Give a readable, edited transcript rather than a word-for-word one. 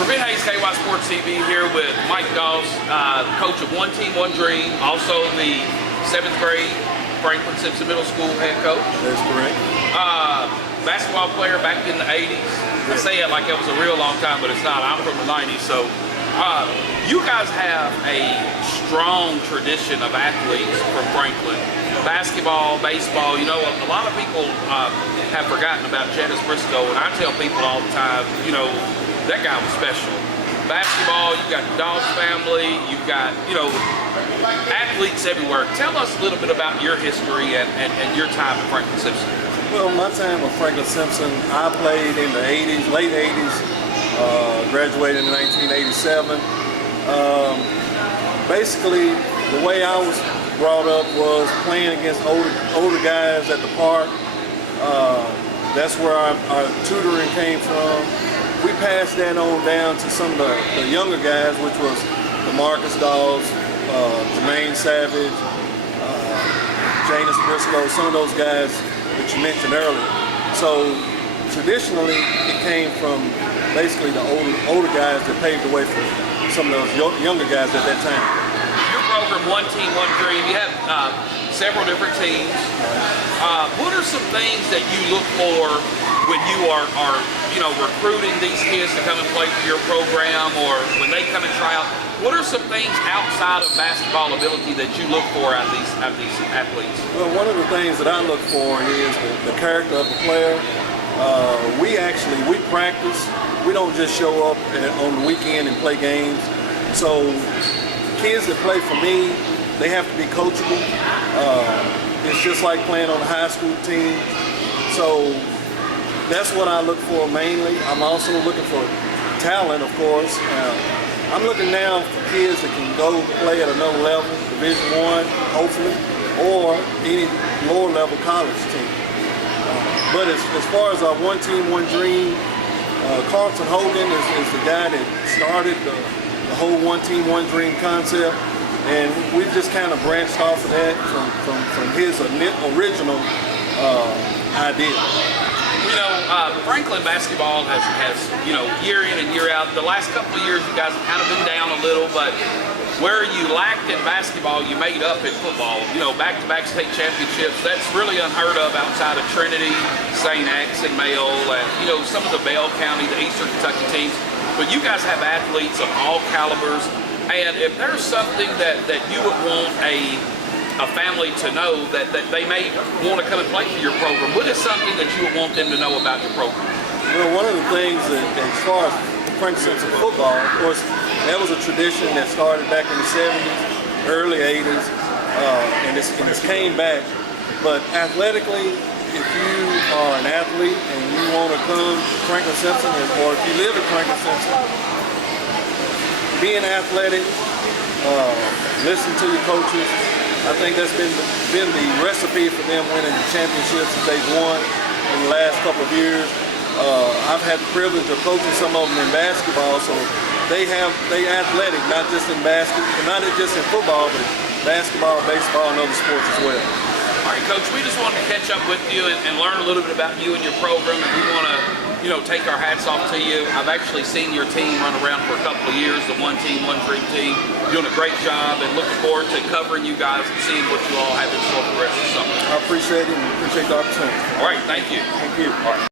For Ben Hayes, KySports.TV here with Mike Goss, coach of One Team, One Dream, also the 7th grade Franklin Simpson Middle School head coach. That's correct. Basketball player back in the 80s. I say it like it was a real long time, but it's not. I'm from the 90s, so you guys have a strong tradition of athletes from Franklin. Basketball, baseball, you know, a lot of people have forgotten about Janice Briscoe, and I tell people all the time, you know, that guy was special. Basketball, you've got the Dawes family, you've got, you know, athletes everywhere. Tell us a little bit about your history and your time at Franklin Simpson. Well, my time with Franklin Simpson, I played in the 80s, late 80s, graduated in 1987. Basically, the way I was brought up was playing against older guys at the park. That's where our tutoring came from. We passed that on down to some of the younger guys, which was the Marcus Dawes, Jermaine Savage, Janice Briscoe, some of those guys that you mentioned earlier. So traditionally, it came from basically the older guys that paved the way for some of those younger guys at that time. Your program, One Team, One Dream, you have several different teams. What are some things that you look for when you are you know, recruiting these kids to come and play for your program, or when they come and try out? What are some things outside of basketball ability that you look for out of these athletes? Well, one of the things that I look for is the character of the player. We practice. We don't just show up on the weekend and play games. So kids that play for me, they have to be coachable. It's just like playing on a high school team. So that's what I look for mainly. I'm also looking for talent, of course. I'm looking now for kids that can go play at another level, Division I, hopefully, or any lower level college team. But as far as our One Team, One Dream, Carlton Hogan is the guy that started the whole One Team, One Dream concept. And we've just kind of branched off of that from his original idea. You know, Franklin basketball has, you know, year in and year out. The last couple of years, you guys have kind of been down a little, but where you lacked in basketball, you made up in football. You know, back-to-back state championships, that's really unheard of outside of Trinity, St. X, and Mayo, and, you know, some of the Bell County, the Eastern Kentucky teams. But you guys have athletes of all calibers, and if there's something that you would want a family to know that they may want to come and play for your program, what is something that you would want them to know about your program? Well, one of the things that, as far as Franklin Simpson football, of course, that was a tradition that started back in the 70s, early 80s, and it's came back. But athletically, if you are an athlete and you want to come to Franklin Simpson, or if you live at Franklin Simpson, being athletic, listen to your coaches. I think that's been the recipe for them winning the championships that they've won in the last couple of years. I've had the privilege of coaching some of them in basketball, so they athletic, not just in football, but basketball, baseball, and other sports as well. All right, Coach, we just wanted to catch up with you and learn a little bit about you and your program, and we want to, you know, take our hats off to you. I've actually seen your team run around for a couple of years, the One Team, One Dream team. You're doing a great job, and looking forward to covering you guys and seeing what you all have in store for the rest of the summer. I appreciate it and appreciate the opportunity. All right, thank you. Thank you. All right.